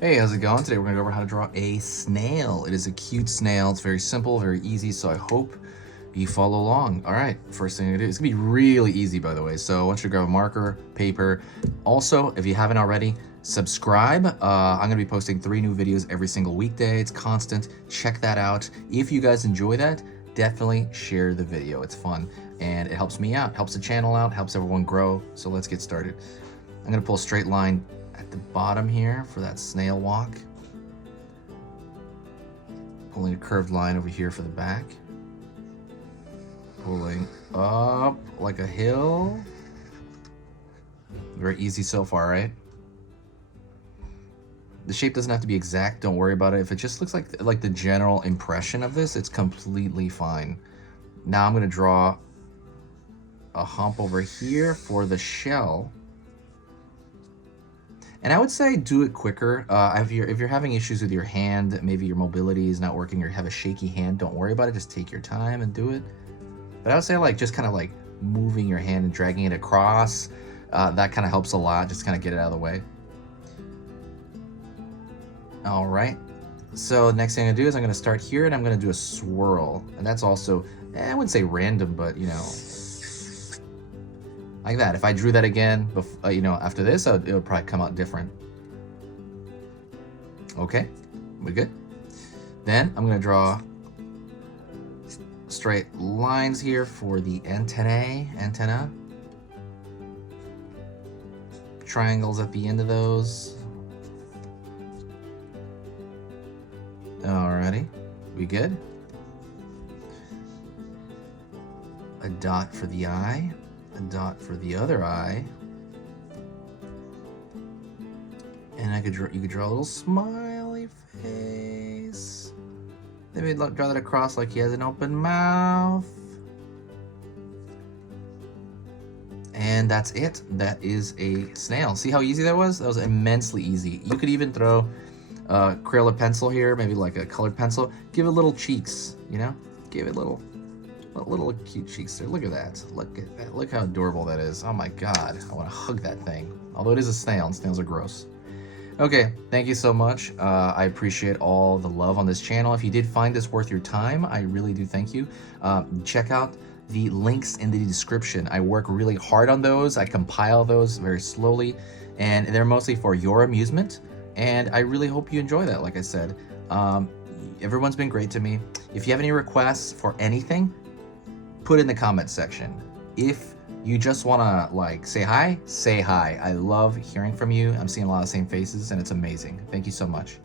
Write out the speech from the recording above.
Hey, how's it going? Today we're gonna go over how to draw a snail. It is a cute snail. It's very simple, very easy, so I hope you follow along. All right, first thing to do, it's gonna be really easy, by the way. So I want you to grab a marker, paper. Also, if you haven't already, subscribe. I'm gonna be posting 3 new videos every single weekday. It's constant. Check that out. If you guys enjoy that, definitely share the video. It's fun and it helps me out, helps the channel out, helps everyone grow. So let's get started. I'm gonna pull a straight line at the bottom here for that snail walk. Pulling a curved line over here for the back. Pulling up like a hill. Very easy so far, right? The shape doesn't have to be exact, don't worry about it. If it just looks like the general impression of this, it's completely fine. Now I'm gonna draw a hump over here for the shell. And I would say do it quicker. If you're having issues with your hand, maybe your mobility is not working or you have a shaky hand, don't worry about it. Just take your time and do it. But I would say just kind of like moving your hand and dragging it across. That kind of helps a lot. Just kind of get it out of the way. All right. So the next thing I'm gonna do is I'm gonna start here and I'm gonna do a swirl. And that's also, I wouldn't say random, but you know, like that. If I drew that again, after this, it would probably come out different. Okay, we good? Then I'm gonna draw straight lines here for the antenna. Triangles at the end of those. Alrighty, we good? A dot for the eye. A dot for the other eye, and you could draw a little smiley face. Maybe draw that across like he has an open mouth, and that's it. That is a snail. See how easy that was? That was immensely easy. You could even throw Crayola pencil here, maybe like a colored pencil. Give it little cheeks, you know. Give it little cute cheeks there. Look at that. Look at that. Look how adorable that is. Oh my god. I want to hug that thing. Although it is a snail, and snails are gross. Okay, thank you so much. I appreciate all the love on this channel. If you did find this worth your time, I really do thank you. Check out the links in the description. I work really hard on those. I compile those very slowly, and they're mostly for your amusement. And I really hope you enjoy that, like I said. Everyone's been great to me. If you have any requests for anything, put it in the comment section. If you just want to say hi, say hi. I love hearing from you. I'm seeing a lot of the same faces and it's amazing. Thank you so much.